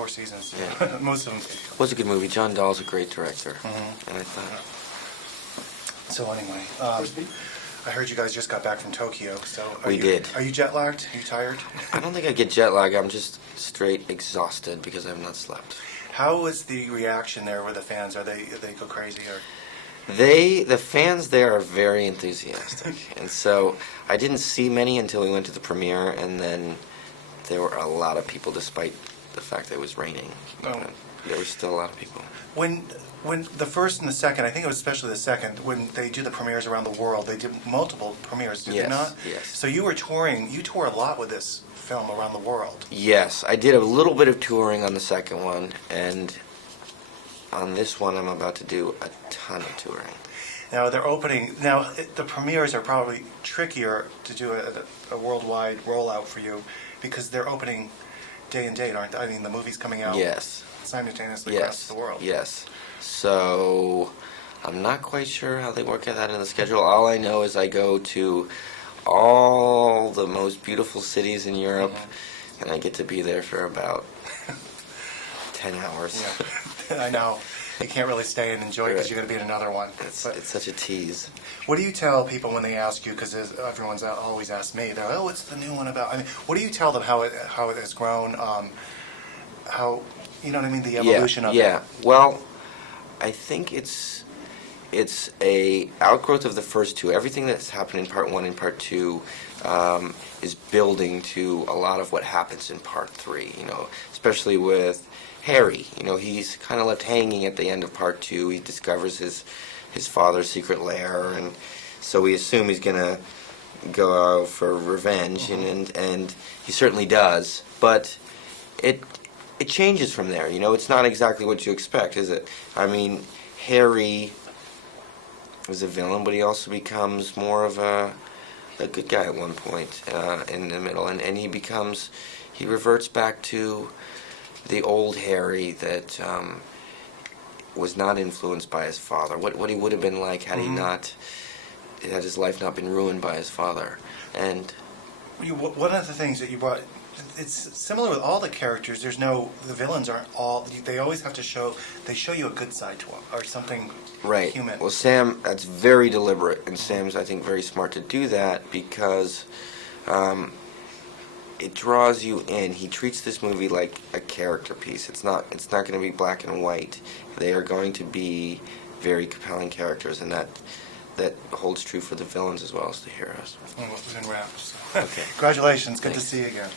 4 seasons. Yeah. Most of them. It was a good movie. John Dahl's a great director. Mm-hmm. And I thought... So anyway, I heard you guys just got back from Tokyo. So We did. Are you jet lagged? Are you tired? I don't think I get jet lag. I'm just straight exhausted because I have not slept. How was the reaction there with the fans? Are they go crazy or? The fans there are very enthusiastic. And so I didn't see many until we went to the premiere, and then there were a lot of people despite the fact that it was raining. Oh. There were still a lot of people. When the first and the second, I think it was especially the second, when they do the premieres around the world, they did multiple premieres, did they not? Yes. So you were touring, you tour a lot with this film around the world. Yes, I did a little bit of touring on the second one, and on this one I'm about to do a ton of touring. Now the premieres are probably trickier to do a worldwide rollout for you because they're opening day and date, aren't they? I mean, the movie's coming out simultaneously across the world. Yes. So I'm not quite sure how they work that in the schedule. All I know is I go to all the most beautiful cities in Europe, and I get to be there for about 10 hours. Yeah. I know. You can't really stay and enjoy it because you're going to be in another one. It's such a tease. What do you tell people when they ask you? Because everyone's always asked me. They're like, "Oh, what's the new one about?" I mean, what do you tell them how it has grown? How you know what I mean? The evolution of it. Yeah. Well, I think it's a outgrowth of the first two. Everything that's happened in part 1 and part 2 is building to a lot of what happens in part 3. You know, especially with Harry. You know, he's kind of left hanging at the end of part 2. He discovers his father's secret lair, and so we assume he's gonna go out for revenge, and he certainly does. But it changes from there. You know, it's not exactly what you expect, is it? I mean, Harry was a villain, but he also becomes more of a good guy at one point in the middle, and he reverts back to the old Harry that was not influenced by his father. What he would have been like had had his life not been ruined by his father. And one of the things that you brought, it's similar with all the characters. The villains aren't all. They always have to show you a good side to them or something human. Well, Sam, that's very deliberate, and Sam's, I think, very smart to do that because it draws you in. He treats this movie like a character piece. It's not going to be black and white. They are going to be very compelling characters, and that holds true for the villains as well as the heroes. Well, within wraps. Okay. Congratulations. Good Thanks. to see you again.